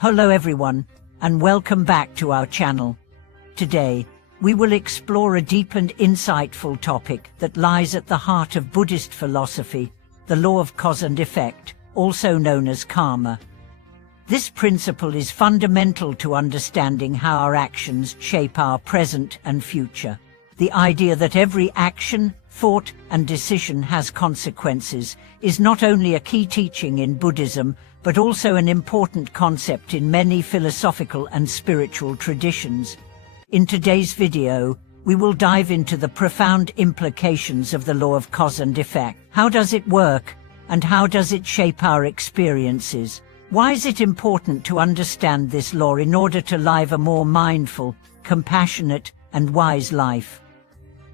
Hello everyone, and welcome back to our channel. Today, we will explore a deep and insightful topic that lies at the heart of Buddhist philosophy, the law of cause and effect, also known as karma. This principle is fundamental to understanding how our actions shape our present and future. The idea that every action, thought, and decision has consequences is not only a key teaching in Buddhism, but also an important concept in many philosophical and spiritual traditions. In today's video, we will dive into the profound implications of the law of cause and effect. How does it work, and how does it shape our experiences? Why is it important to understand this law in order to live a more mindful, compassionate, and wise life?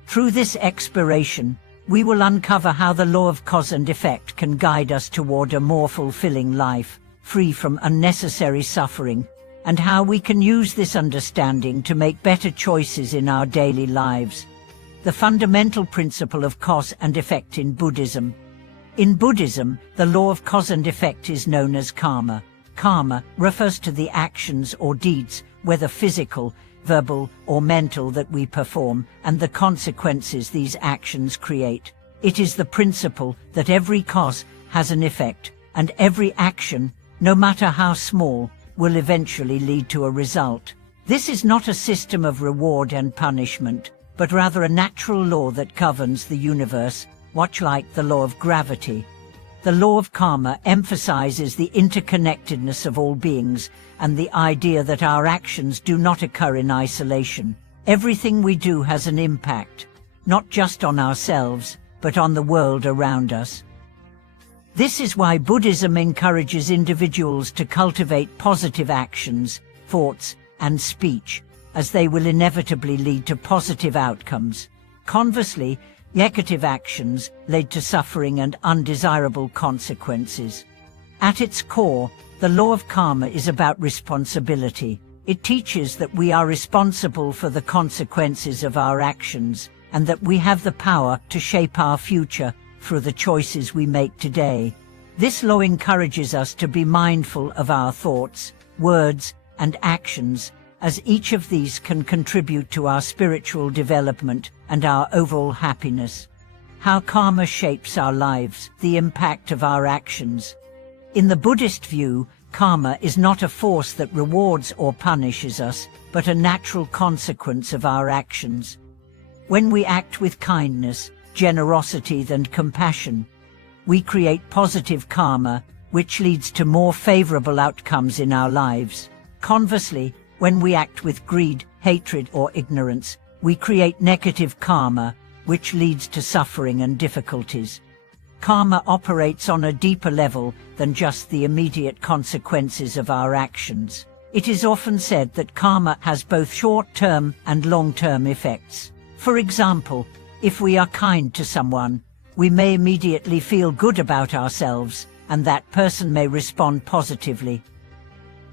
Through this exploration, we will uncover how the law of cause and effect can guide us toward a more fulfilling life, free from unnecessary suffering, and how we can use this understanding to make better choices in our daily lives. The fundamental principle of cause and effect in Buddhism. In Buddhism, the law of cause and effect is known as karma. Karma refers to the actions or deeds, whether physical, verbal, or mental, that we perform, and the consequences these actions create. It is the principle that every cause has an effect, and every action, no matter how small, will eventually lead to a result. This is not a system of reward and punishment, but rather a natural law that governs the universe, much like the law of gravity. The law of karma emphasizes the interconnectedness of all beings and the idea that our actions do not occur in isolation. Everything we do has an impact, not just on ourselves, but on the world around us. This is why Buddhism encourages individuals to cultivate positive actions, thoughts, and speech, as they will inevitably lead to positive outcomes. Conversely, negative actions lead to suffering and undesirable consequences. At its core, the law of karma is about responsibility. It teaches that we are responsible for the consequences of our actions, and that we have the power to shape our future through the choices we make today. This law encourages us to be mindful of our thoughts, words, and actions, as each of these can contribute to our spiritual development and our overall happiness. How karma shapes our lives, the impact of our actions. In the Buddhist view, karma is not a force that rewards or punishes us, but a natural consequence of our actions. When we act with kindness, generosity, and compassion, we create positive karma, which leads to more favorable outcomes in our lives. Conversely, when we act with greed, hatred, or ignorance, we create negative karma, which leads to suffering and difficulties. Karma operates on a deeper level than just the immediate consequences of our actions. It is often said that karma has both short-term and long-term effects. For example, if we are kind to someone, we may immediately feel good about ourselves, and that person may respond positively.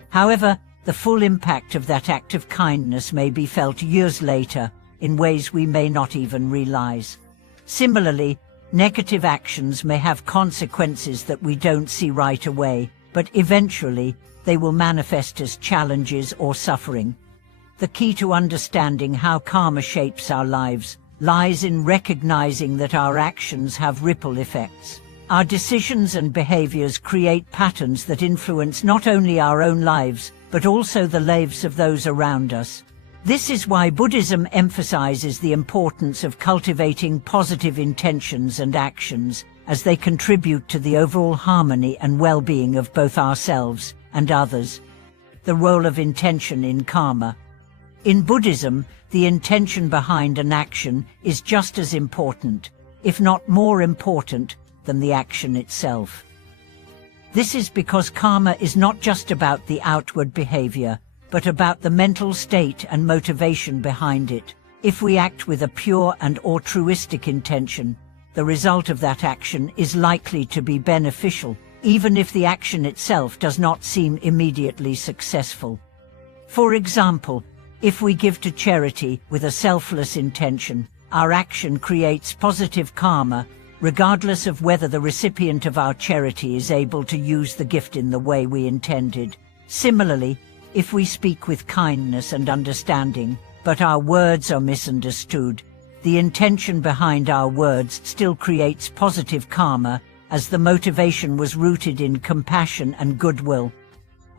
However, the full impact of that act of kindness may be felt years later, in ways we may not even realize. Similarly, negative actions may have consequences that we don't see right away, but eventually they will manifest as challenges or suffering. The key to understanding how karma shapes our lives lies in recognizing that our actions have ripple effects. Our decisions and behaviors create patterns that influence not only our own lives, but also the lives of those around us. This is why Buddhism emphasizes the importance of cultivating positive intentions and actions, as they contribute to the overall harmony and well-being of both ourselves and others. The role of intention in karma. In Buddhism, the intention behind an action is just as important, if not more important, than the action itself. This is because karma is not just about the outward behavior, but about the mental state and motivation behind it. If we act with a pure and altruistic intention, the result of that action is likely to be beneficial, even if the action itself does not seem immediately successful. For example, if we give to charity with a selfless intention, our action creates positive karma, regardless of whether the recipient of our charity is able to use the gift in the way we intended. Similarly, if we speak with kindness and understanding, but our words are misunderstood, the intention behind our words still creates positive karma, as the motivation was rooted in compassion and goodwill.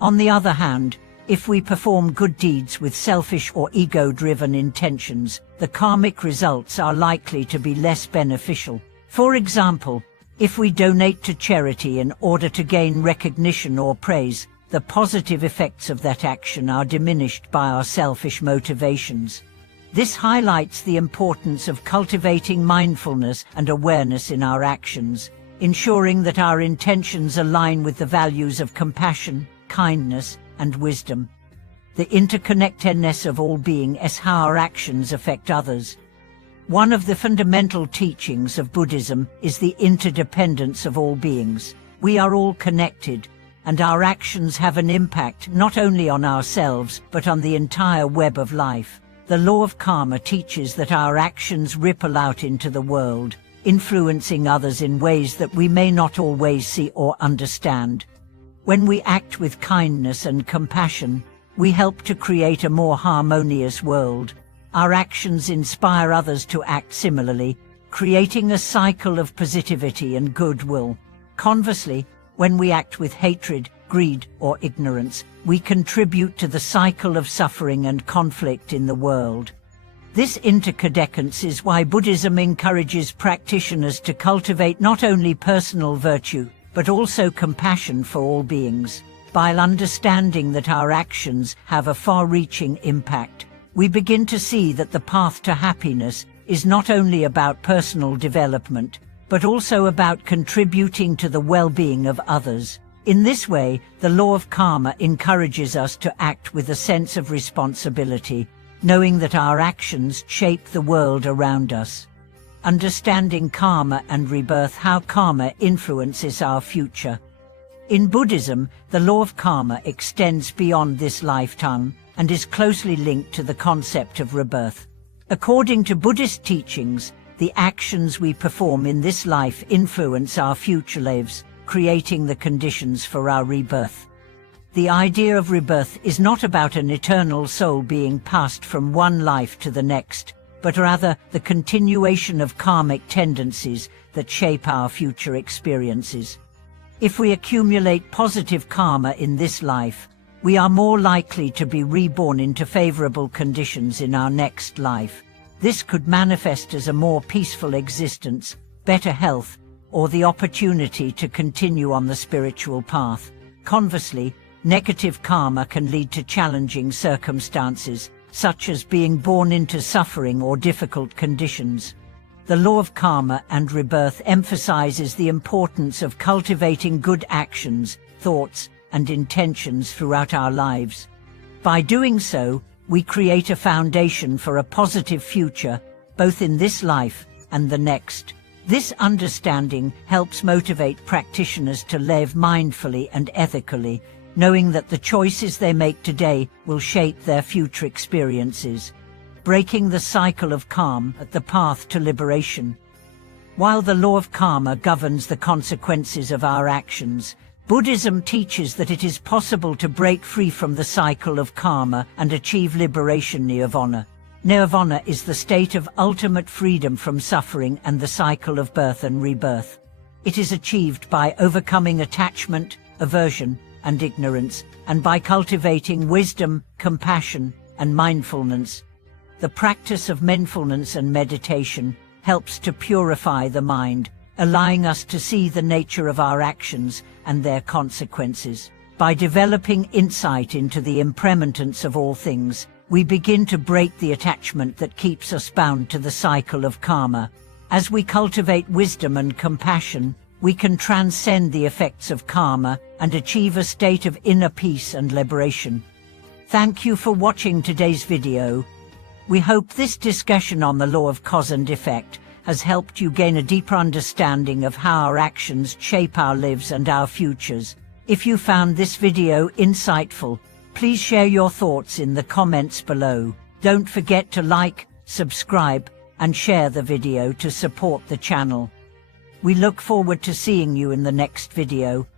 On the other hand, if we perform good deeds with selfish or ego-driven intentions, the karmic results are likely to be less beneficial. For example, if we donate to charity in order to gain recognition or praise, the positive effects of that action are diminished by our selfish motivations. This highlights the importance of cultivating mindfulness and awareness in our actions, ensuring that our intentions align with the values of compassion, kindness, and wisdom. The interconnectedness of all being is how our actions affect others. One of the fundamental teachings of Buddhism is the interdependence of all beings. We are all connected, and our actions have an impact not only on ourselves but on the entire web of life. The law of karma teaches that our actions ripple out into the world, influencing others in ways that we may not always see or understand. When we act with kindness and compassion, we help to create a more harmonious world. Our actions inspire others to act similarly, creating a cycle of positivity and goodwill. Conversely, when we act with hatred, greed, or ignorance, we contribute to the cycle of suffering and conflict in the world. This interconnectedness is why Buddhism encourages practitioners to cultivate not only personal virtue, but also compassion for all beings. By understanding that our actions have a far-reaching impact, we begin to see that the path to happiness is not only about personal development, but also about contributing to the well-being of others. In this way, the law of karma encourages us to act with a sense of responsibility, knowing that our actions shape the world around us. Understanding karma and rebirth, how karma influences our future. In Buddhism, the law of karma extends beyond this lifetime and is closely linked to the concept of rebirth. According to Buddhist teachings, the actions we perform in this life influence our future lives, creating the conditions for our rebirth. The idea of rebirth is not about an eternal soul being passed from one life to the next, but rather the continuation of karmic tendencies that shape our future experiences. If we accumulate positive karma in this life, we are more likely to be reborn into favorable conditions in our next life. This could manifest as a more peaceful existence, better health, or the opportunity to continue on the spiritual path. Conversely, negative karma can lead to challenging circumstances, such as being born into suffering or difficult conditions. The law of karma and rebirth emphasizes the importance of cultivating good actions, thoughts, and intentions throughout our lives. By doing so, we create a foundation for a positive future, both in this life and the next. This understanding helps motivate practitioners to live mindfully and ethically, knowing that the choices they make today will shape their future experiences, breaking the cycle of karma at the path to liberation. While the law of karma governs the consequences of our actions, Buddhism teaches that it is possible to break free from the cycle of karma and achieve liberation, nirvana. Nirvana is the state of ultimate freedom from suffering and the cycle of birth and rebirth. It is achieved by overcoming attachment, aversion, and ignorance, and by cultivating wisdom, compassion, and mindfulness. The practice of mindfulness and meditation helps to purify the mind, allowing us to see the nature of our actions and their consequences. By developing insight into the impermanence of all things, we begin to break the attachment that keeps us bound to the cycle of karma. As we cultivate wisdom and compassion, we can transcend the effects of karma and achieve a state of inner peace and liberation. Thank you for watching today's video. We hope this discussion on the law of cause and effect has helped you gain a deeper understanding of how our actions shape our lives and our futures. If you found this video insightful, please share your thoughts in the comments below. Don't forget to like, subscribe, and share the video to support the channel. We look forward to seeing you in the next video.